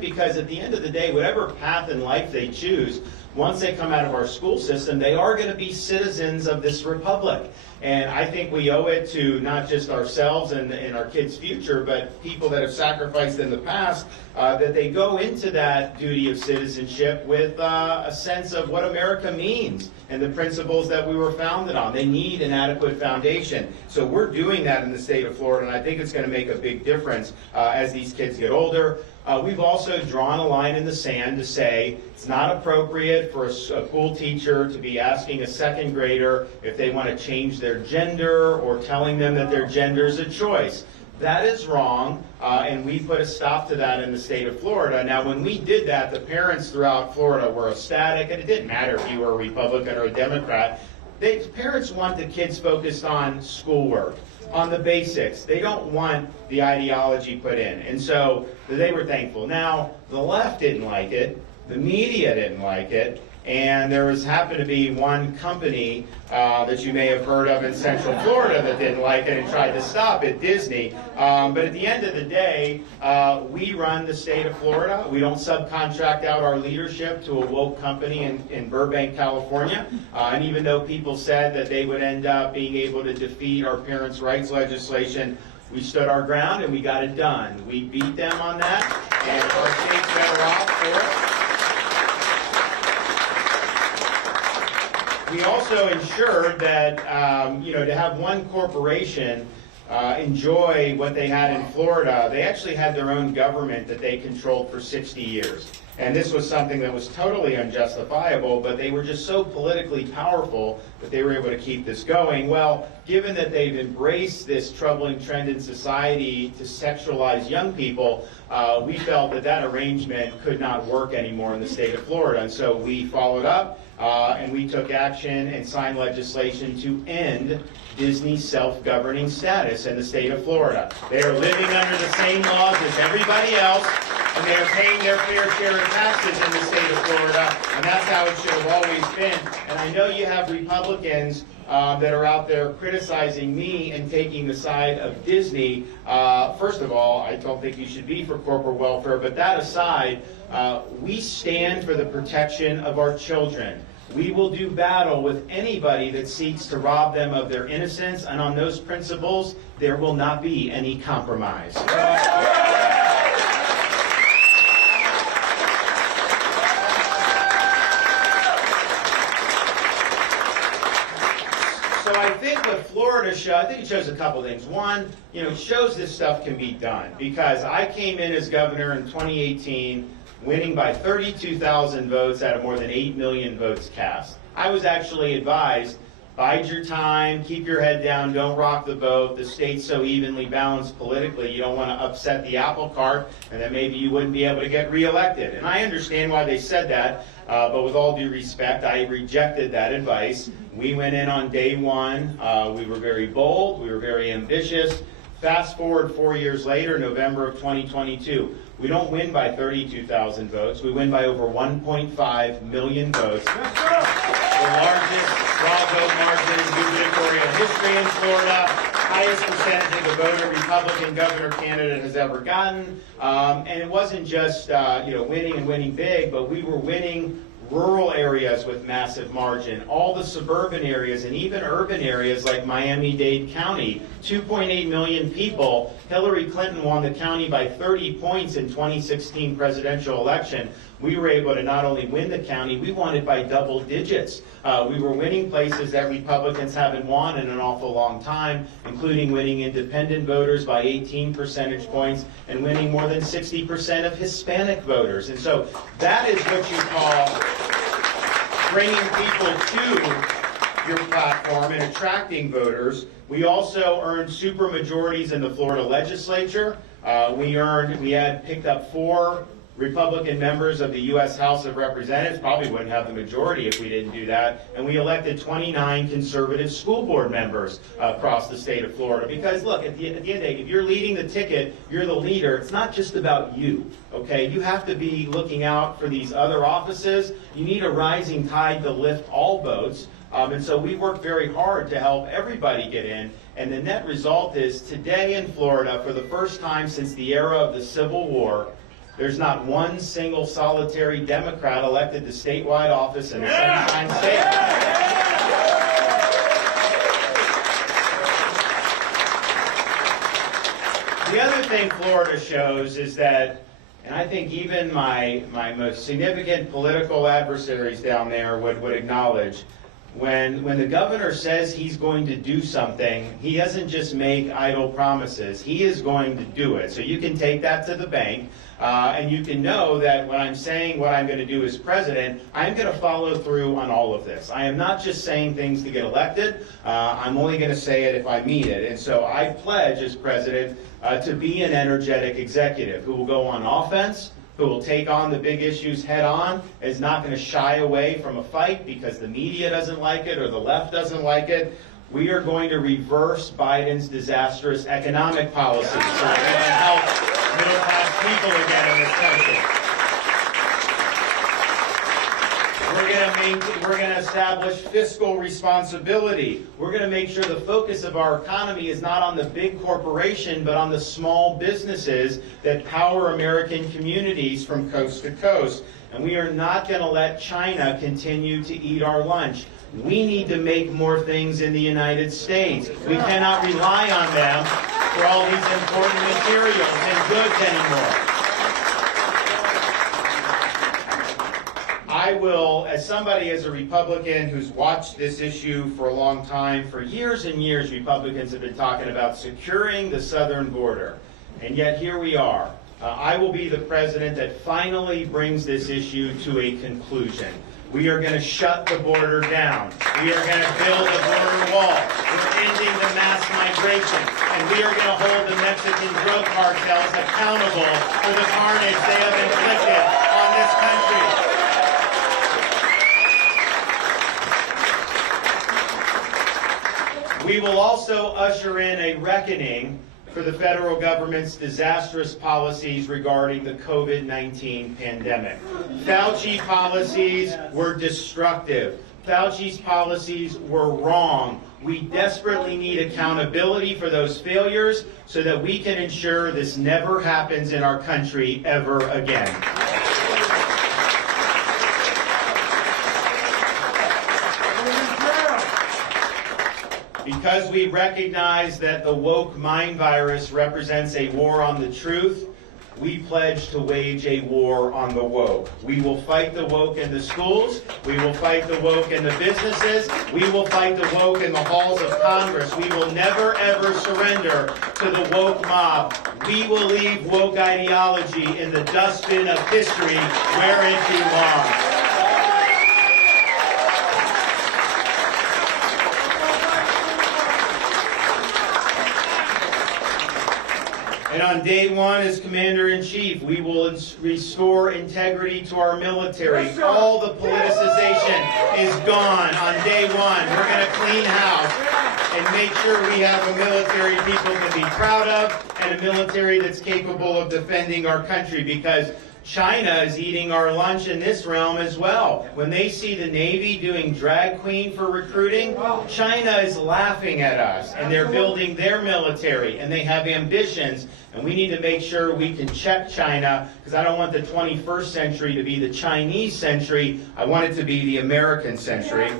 Because at the end of the day, whatever path in life they choose, once they come out of our school system, they are going to be citizens of this republic. And I think we owe it to not just ourselves and our kids' future, but people that have sacrificed in the past, that they go into that duty of citizenship with a sense of what America means and the principles that we were founded on. They need an adequate foundation. So we're doing that in the state of Florida, and I think it's going to make a big difference as these kids get older. We've also drawn a line in the sand to say it's not appropriate for a school teacher to be asking a second grader if they want to change their gender or telling them that their gender is a choice. That is wrong, and we put a stop to that in the state of Florida. Now, when we did that, the parents throughout Florida were ecstatic, and it didn't matter if you were a Republican or a Democrat. Parents want the kids focused on schoolwork, on the basics. They don't want the ideology put in. And so they were thankful. Now, the left didn't like it. The media didn't like it. And there happened to be one company that you may have heard of in Central Florida that didn't like it and tried to stop it, Disney. But at the end of the day, we run the state of Florida. We don't subcontract out our leadership to a woke company in Burbank, California. And even though people said that they would end up being able to defeat our parents' rights legislation, we stood our ground and we got it done. We beat them on that, and our state's better off for it. We also ensured that, to have one corporation enjoy what they had in Florida, they actually had their own government that they controlled for 60 years. And this was something that was totally unjustifiable, but they were just so politically powerful that they were able to keep this going. Well, given that they've embraced this troubling trend in society to sexualize young people, we felt that that arrangement could not work anymore in the state of Florida. And so we followed up. And we took action and signed legislation to end Disney's self-governing status in the state of Florida. They are living under the same laws as everybody else, and they are paying their fair share of taxes in the state of Florida, and that's how it should have always been. And I know you have Republicans that are out there criticizing me and taking the side of Disney. First of all, I don't think you should be for corporate welfare, but that aside, we stand for the protection of our children. We will do battle with anybody that seeks to rob them of their innocence, and on those principles, there will not be any compromise. So I think what Florida shows, I think it shows a couple things. One, it shows this stuff can be done, because I came in as governor in 2018, winning by 32,000 votes out of more than 8 million votes cast. I was actually advised, bide your time, keep your head down, don't rock the boat. The state's so evenly balanced politically, you don't want to upset the apple cart, and then maybe you wouldn't be able to get reelected. And I understand why they said that, but with all due respect, I rejected that advice. We went in on day one. We were very bold. We were very ambitious. Fast forward 4 years later, November of 2022. We don't win by 32,000 votes. We win by over 1.5 million votes. The largest raw vote margin in gubernatorial history in Florida. Highest percentage of the voter Republican governor candidate has ever gotten. And it wasn't just winning and winning big, but we were winning rural areas with massive margin, all the suburban areas, and even urban areas like Miami-Dade County. 2.8 million people. Hillary Clinton won the county by 30 points in 2016 presidential election. We were able to not only win the county, we won it by double digits. We were winning places that Republicans haven't won in an awful long time, including winning independent voters by 18 percentage points and winning more than 60% of Hispanic voters. And so that is what you call bringing people to your platform and attracting voters. We also earned supermajorities in the Florida legislature. We had picked up 4 Republican members of the U.S. House of Representatives. Probably wouldn't have the majority if we didn't do that. And we elected 29 conservative school board members across the state of Florida. Because look, at the end of the day, if you're leading the ticket, you're the leader. It's not just about you, okay? You have to be looking out for these other offices. You need a rising tide to lift all boats. And so we worked very hard to help everybody get in. And the net result is today in Florida, for the first time since the era of the Civil War, There's not one single solitary Democrat elected to statewide office in the Sunshine State. The other thing Florida shows is that, and I think even my most significant political adversaries down there would acknowledge, when the governor says he's going to do something, he doesn't just make idle promises. He is going to do it. So you can take that to the bank, and you can know that when I'm saying what I'm going to do as president, I'm going to follow through on all of this. I am not just saying things to get elected. I'm only going to say it if I mean it. And so I pledge as president to be an energetic executive who will go on offense, who will take on the big issues head on, is not going to shy away from a fight because the media doesn't like it or the left doesn't like it. We are going to reverse Biden's disastrous economic policies so that we can help middle-class people again in this country. We're going to establish fiscal responsibility. We're going to make sure the focus of our economy is not on the big corporation, but on the small businesses that power American communities from coast to coast. And we are not going to let China continue to eat our lunch. We need to make more things in the United States. We cannot rely on them for all these important materials and goods anymore. I will, as somebody, as a Republican who's watched this issue for a long time, for years and years, Republicans have been talking about securing the southern border. And yet here we are. I will be the president that finally brings this issue to a conclusion. We are going to shut the border down. We are going to build a border wall. We're ending the mass migration. And we are going to hold the Mexican drug cartels accountable for the carnage they have inflicted on this country. We will also usher in a reckoning for the federal government's disastrous policies regarding the COVID-19 pandemic. Fauci policies were destructive. Fauci's policies were wrong. We desperately need accountability for those failures so that we can ensure this never happens in our country ever again. Because we recognize that the woke mind virus represents a war on the truth, we pledge to wage a war on the woke. We will fight the woke in the schools. We will fight the woke in the businesses. We will fight the woke in the halls of Congress. We will never, ever surrender to the woke mob. We will leave woke ideology in the dustbin of history where it belongs. And on day one, as Commander-in-Chief, we will restore integrity to our military. Yes, all the politicization is gone on day one. We're going to clean house and make sure we have a military people can be proud of and a military that's capable of defending our country, because China is eating our lunch in this realm as well. When they see the Navy doing drag queen for recruiting, China is laughing at us, and they're building their military, and they have ambitions, and we need to make sure we can check China, because I don't want the 21st century to be the Chinese century. I want it to be the American century.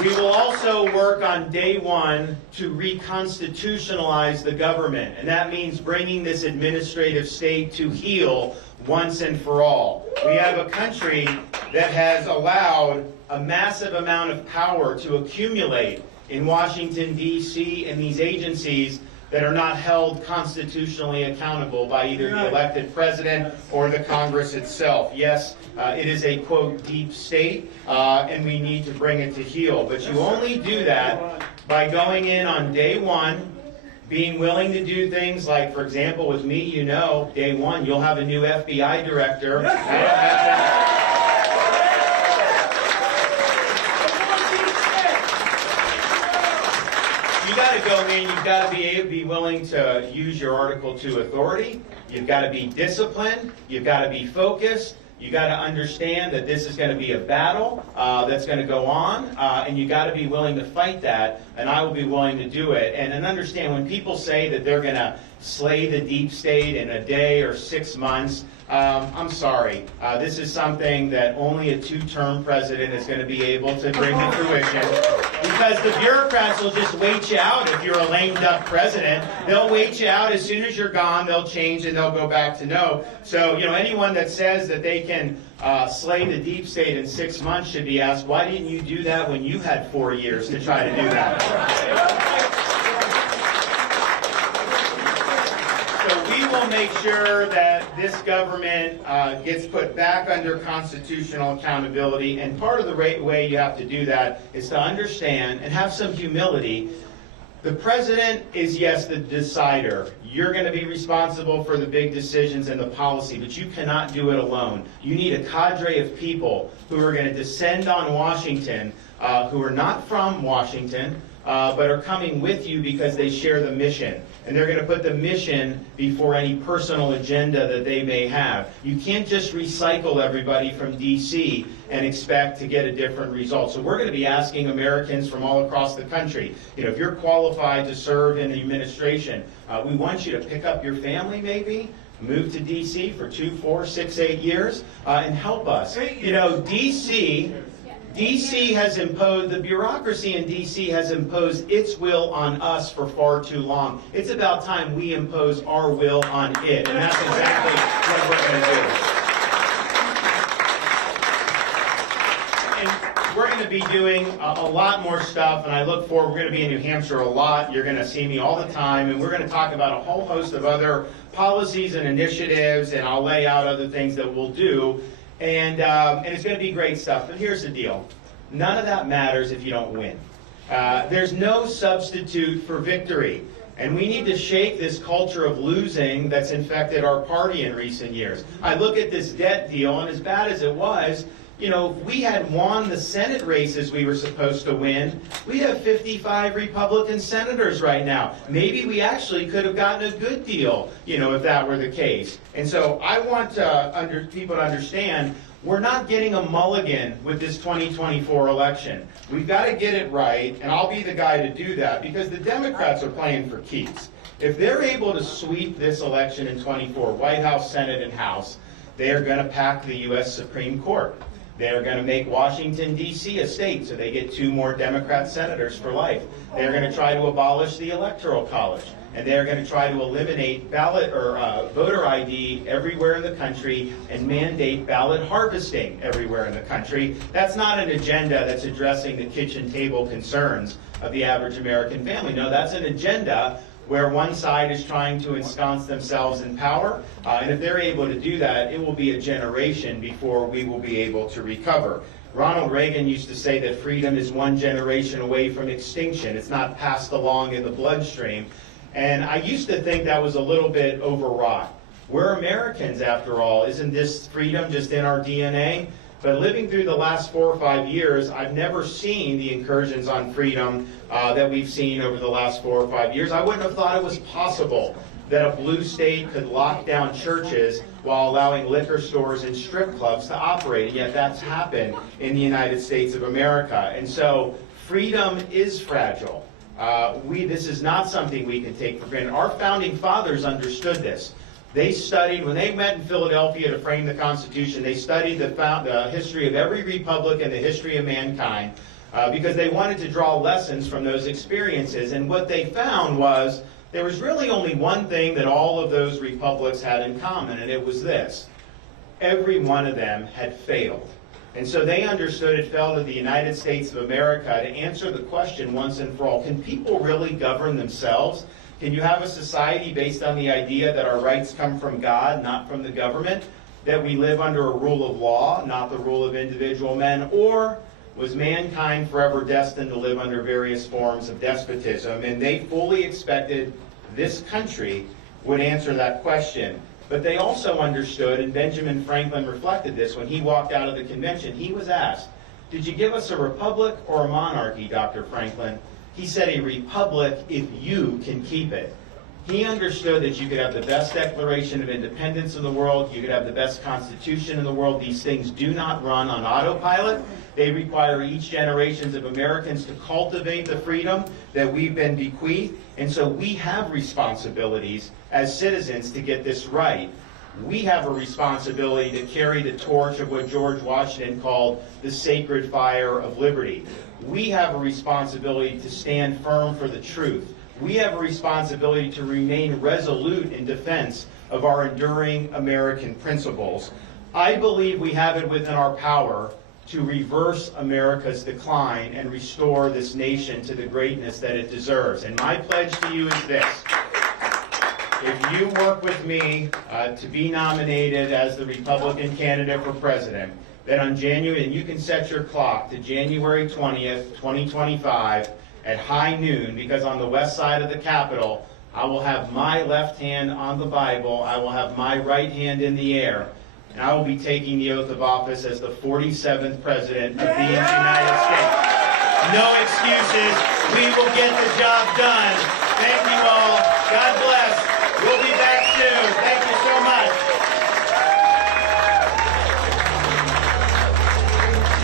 We will also work on day one to reconstitutionalize the government, and that means bringing this administrative state to heel once and for all. We have a country that has allowed a massive amount of power to accumulate in Washington, D.C., and these agencies that are not held constitutionally accountable by either the elected president or the Congress itself. Yes, it is a, quote, deep state, and we need to bring it to heel. But you only do that by going in on day one, being willing to do things like, for example, with me, you know, day one, you'll have a new FBI director. You got to go in, you've got to be willing to use your Article 2 authority. You've got to be disciplined. You've got to be focused. You got to understand that this is going to be a battle that's going to go on, and you got to be willing to fight that. and I will be willing to do it. And understand, when people say that they're going to slay the deep state in a day or 6 months, I'm sorry. This is something that only a 2-term president is going to be able to bring to fruition, because the bureaucrats will just wait you out if you're a lame duck president. They'll wait you out. As soon as you're gone, they'll change and they'll go back to no. So, anyone that says that they can slay the deep state in 6 months should be asked, why didn't you do that when you had 4 years to try to do that? We will make sure that this government gets put back under constitutional accountability, and part of the way you have to do that is to understand and have some humility. The president is, yes, the decider. You're going to be responsible for the big decisions and the policy, but you cannot do it alone. You need a cadre of people who are going to descend on Washington, who are not from Washington, but are coming with you because they share the mission. And they're going to put the mission before any personal agenda that they may have. You can't just recycle everybody from D.C. and expect to get a different result. So we're going to be asking Americans from all across the country, if you're qualified to serve in the administration, we want you to pick up your family maybe, move to D.C. for 2, 4, 6, 8 years, and help us. D.C. has imposed, the bureaucracy in D.C. has imposed its will on us for far too long. It's about time we impose our will on it, and that's exactly what we're going to do. And we're going to be doing a lot more stuff, and I look forward, we're going to be in New Hampshire a lot. You're going to see me all the time, and we're going to talk about a whole host of other policies and initiatives, and I'll lay out other things that we'll do. And it's going to be great stuff. But here's the deal. None of that matters if you don't win. There's no substitute for victory. And we need to shake this culture of losing that's infected our party in recent years. I look at this debt deal, and as bad as it was, if we had won the Senate races we were supposed to win, we'd have 55 Republican senators right now. Maybe we actually could have gotten a good deal, if that were the case. And so I want people to understand, we're not getting a mulligan with this 2024 election. We've got to get it right, and I'll be the guy to do that, because the Democrats are playing for keeps. If they're able to sweep this election in 24, White House, Senate, and House, they are going to pack the U.S. Supreme Court. They're going to make Washington, D.C. a state, so they get 2 more Democrat senators for life. They're going to try to abolish the Electoral College, and they're going to try to eliminate ballot or voter ID everywhere in the country and mandate ballot harvesting everywhere in the country. That's not an agenda that's addressing the kitchen table concerns of the average American family. No, that's an agenda where one side is trying to ensconce themselves in power, and if they're able to do that, it will be a generation before we will be able to recover. Ronald Reagan used to say that freedom is 1 generation away from extinction. It's not passed along in the bloodstream, and I used to think that was a little bit overwrought. We're Americans, after all. Isn't this freedom just in our DNA? But living through the last 4 or 5 years, I've never seen the incursions on freedom that we've seen over the last 4 or 5 years. I wouldn't have thought it was possible that a blue state could lock down churches while allowing liquor stores and strip clubs to operate. And yet that's happened in the United States of America. And so freedom is fragile. This is not something we can take for granted. Our founding fathers understood this. They studied, when they met in Philadelphia to frame the Constitution, they studied the history of every republic and the history of mankind because they wanted to draw lessons from those experiences. And what they found was there was really only one thing that all of those republics had in common, and it was this. Every one of them had failed. And so they understood it fell to the United States of America to answer the question once and for all, can people really govern themselves? Can you have a society based on the idea that our rights come from God, not from the government? That we live under a rule of law, not the rule of individual men? Or was mankind forever destined to live under various forms of despotism? And they fully expected this country would answer that question. But they also understood, and Benjamin Franklin reflected this when he walked out of the convention. He was asked, did you give us a republic or a monarchy, Dr. Franklin? He said, a republic if you can keep it. He understood that you could have the best Declaration of Independence in the world, you could have the best Constitution in the world. These things do not run on autopilot. They require each generation of Americans to cultivate the freedom that we've been bequeathed. And so we have responsibilities as citizens to get this right. We have a responsibility to carry the torch of what George Washington called the sacred fire of liberty. We have a responsibility to stand firm for the truth. We have a responsibility to remain resolute in defense of our enduring American principles. I believe we have it within our power to reverse America's decline and restore this nation to the greatness that it deserves. And my pledge to you is this. If you work with me to be nominated as the Republican candidate for president, then on January, and you can set your clock to January 20th, 2025 at high noon, because on the west side of the Capitol, I will have my left hand on the Bible, I will have my right hand in the air, and I will be taking the oath of office as the 47th President of the United States. No excuses. We will get the job done. Thank you all. God bless.